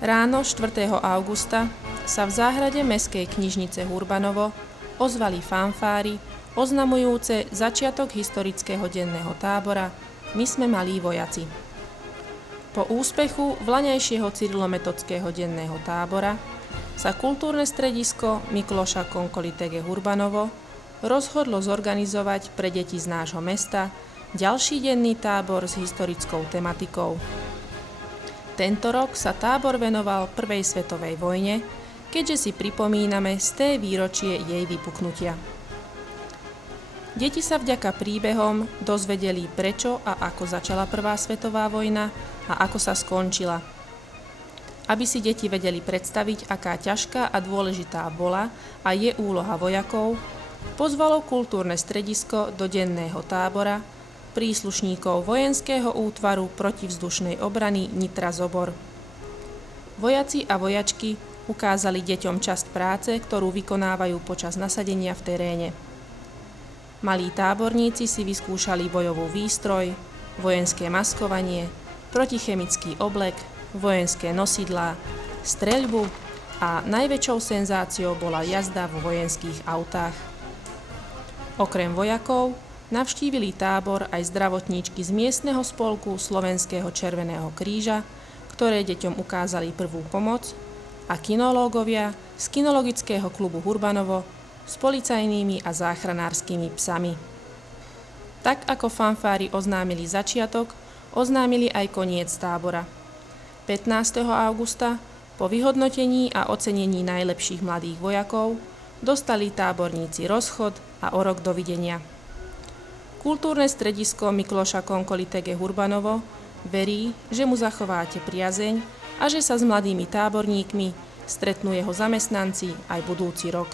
Ráno 4. augusta sa v záhrade mestskej knižnice Hurbanovo ozvali fanfáry oznamujúce začiatok historického denného tábora My sme malí vojaci. Po úspechu vlaňajšieho cyrilometodského denného tábora sa kultúrne stredisko Mikloša Konkolitege Hurbanovo rozhodlo zorganizovať pre deti z nášho mesta ďalší denný tábor s historickou tematikou. Tento rok sa tábor venoval Prvej svetovej vojne, keďže si pripomíname 100. výročie jej vypuknutia. Deti sa vďaka príbehom dozvedeli, prečo a ako začala Prvá svetová vojna a ako sa skončila. Aby si deti vedeli predstaviť, aká ťažká a dôležitá bola a je úloha vojakov, pozvalo kultúrne stredisko do denného tábora príslušníkov vojenského útvaru protivzdušnej obrany Nitra Zobor. Vojaci a vojačky ukázali deťom časť práce, ktorú vykonávajú počas nasadenia v teréne. Malí táborníci si vyskúšali bojovú výstroj, vojenské maskovanie, protichemický oblek, vojenské nosidlá, streľbu a najväčšou senzáciou bola jazda vo vojenských autách. Okrem vojakov navštívili tábor aj zdravotníčky z miestneho spolku Slovenského Červeného kríža, ktoré deťom ukázali prvú pomoc, a kinológovia z kinologického klubu Hurbanovo s policajnými a záchranárskymi psami. Tak ako fanfári oznámili začiatok, oznámili aj koniec tábora. 15. augusta, po vyhodnotení a ocenení najlepších mladých vojakov, dostali táborníci rozchod a o rok dovidenia. Kultúrne stredisko Mikloša Konkolitege Hurbanovo verí, že mu zachováte priazeň a že sa s mladými táborníkmi stretnú jeho zamestnanci aj budúci rok.